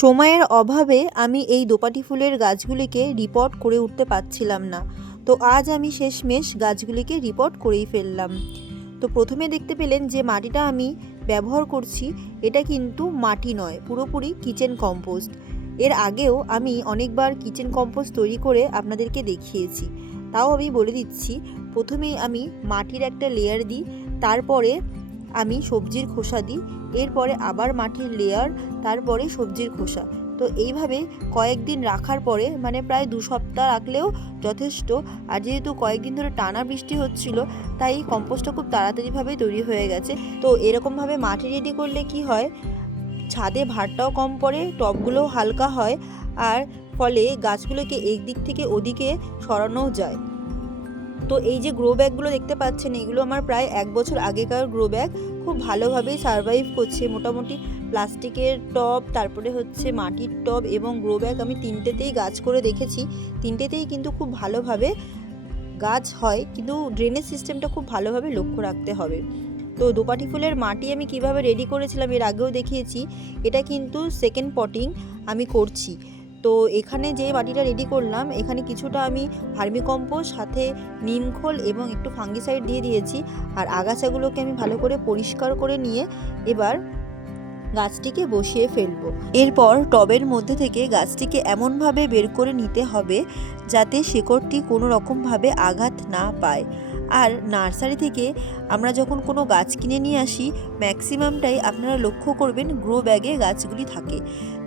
সময়ের অভাবে আমি এই দোপাটি ফুলের গাছগুলিকে রিপোর্ট করে উঠতে পারছিলাম না। তো আজ আমি শেষমেশ গাছগুলিকে রিপোর্ট করেই ফেললাম। তো প্রথমে দেখতে পেলেন যে মাটিটা আমি ব্যবহার করছি, এটা কিন্তু মাটি নয়, পুরোপুরি কিচেন কম্পোস্ট। এর আগেও আমি অনেকবার কিচেন কম্পোস্ট তৈরি করে আপনাদেরকে দেখিয়েছি। তাও আমি বলে দিচ্ছি, প্রথমেই আমি মাটির একটা লেয়ার দিই, তারপরে আমি সবজির খোসা দিই, এরপরে আবার মাটির লেয়ার, তারপরে সবজির খোসা। তো এইভাবে কয়েকদিন রাখার পরে, মানে প্রায় 2 সপ্তাহ রাখলেও যথেষ্ট। আর যেহেতু কয়েকদিন ধরে টানা বৃষ্টি হচ্ছিল, তাই কম্পোস্টটা খুব তাড়াতাড়িভাবেই তৈরি হয়ে গেছে। তো এরকমভাবে মাটি রেডি করলে কি হয়, ছাদে ভারটাও কম পড়ে, টবগুলোও হালকা হয়, আর ফলে গাছগুলোকে একদিক থেকে ওদিকে সরানোও যায়। তো এই যে গ্রো ব্যাগগুলো দেখতে পাচ্ছেন, এগুলো আমার প্রায় 1 বছর আগেকার গ্রো ব্যাগ। খুব ভালোভাবেই সারভাইভ করছে। মোটামুটি প্লাস্টিকের টব, তারপরে হচ্ছে মাটির টব এবং গ্রো ব্যাগ, আমি তিনটেতেই গাছ করে দেখেছি। তিনটেতেই কিন্তু খুব ভালোভাবে গাছ হয়, কিন্তু ড্রেনেজ সিস্টেমটা খুব ভালোভাবে লক্ষ্য রাখতে হবে। তো দোপাটি ফুলের মাটি আমি কিভাবে রেডি করেছিলাম এর আগেও দেখিয়েছি। এটা কিন্তু সেকেন্ড পটিং আমি করছি। তো এখানে যে মাটিটা রেডি করলাম, এখানে কিছুটা আমি ভার্মিকম্পোস্ট, সাথে নিমখোল এবং একটু ফাঙ্গিসাইড দিয়ে দিয়েছি। আর আগাছাগুলোকে আমি ভালো করে পরিষ্কার করে নিয়ে এবার গাছটিকে বসিয়ে ফেলবো। এরপর টবের মধ্যে থেকে গাছটিকে এমনভাবে বের করে নিতে হবে যাতে শিকড়টি কোনো রকমভাবে আঘাত না পায়। আর নার্সারি থেকে আমরা যখন কোনো গাছ কিনে নিয়ে আসি, ম্যাক্সিমামটাই আপনারা লক্ষ্য করবেন গ্রো ব্যাগে গাছগুলি থাকে।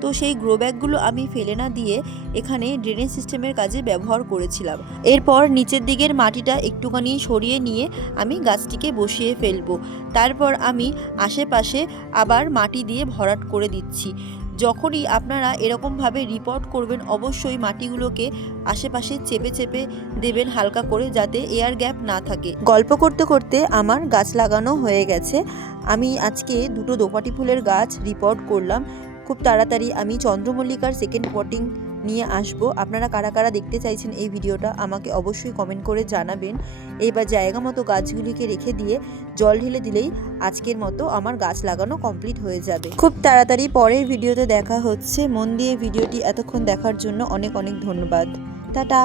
তো সেই গ্রো ব্যাগগুলো আমি ফেলে না দিয়ে এখানে ড্রেনেজ সিস্টেমের কাজে ব্যবহার করেছিলাম। এরপর নিচের দিকের মাটিটা একটুখানি সরিয়ে নিয়ে আমি গাছটিকে বসিয়ে ফেলবো। তারপর আমি আশেপাশে আবার মাটি দিয়ে ভরাট করে দিচ্ছি। যখনই আপনারা এরকমভাবে রিপোর্ট করবেন, অবশ্যই মাটিগুলোকে আশেপাশে চেপে চেপে দেবেন হালকা করে, যাতে এয়ার গ্যাপ না থাকে। গল্প করতে করতে আমার গাছ লাগানো হয়ে গেছে। আমি আজকে 2টো দোপাটি ফুলের গাছ রিপোর্ট করলাম। খুব তাড়াতাড়ি আমি চন্দ্রমল্লিকার সেকেন্ড পটিং নিয়ে আসব। আপনারা কারা কারা দেখতে চাইছেন এই ভিডিওটা আমাকে অবশ্যই কমেন্ট করে জানাবেন। এইবার জায়গা মতো গাছগুলিকে রেখে দিয়ে জল ঢেলে দিলেই আজকের মতো আমার গাছ লাগানো কমপ্লিট হয়ে যাবে। খুব তাড়াতাড়ি পরের ভিডিওতে দেখা হচ্ছে। মন দিয়ে ভিডিওটি এতক্ষণ দেখার জন্য অনেক অনেক ধন্যবাদ। টাটা।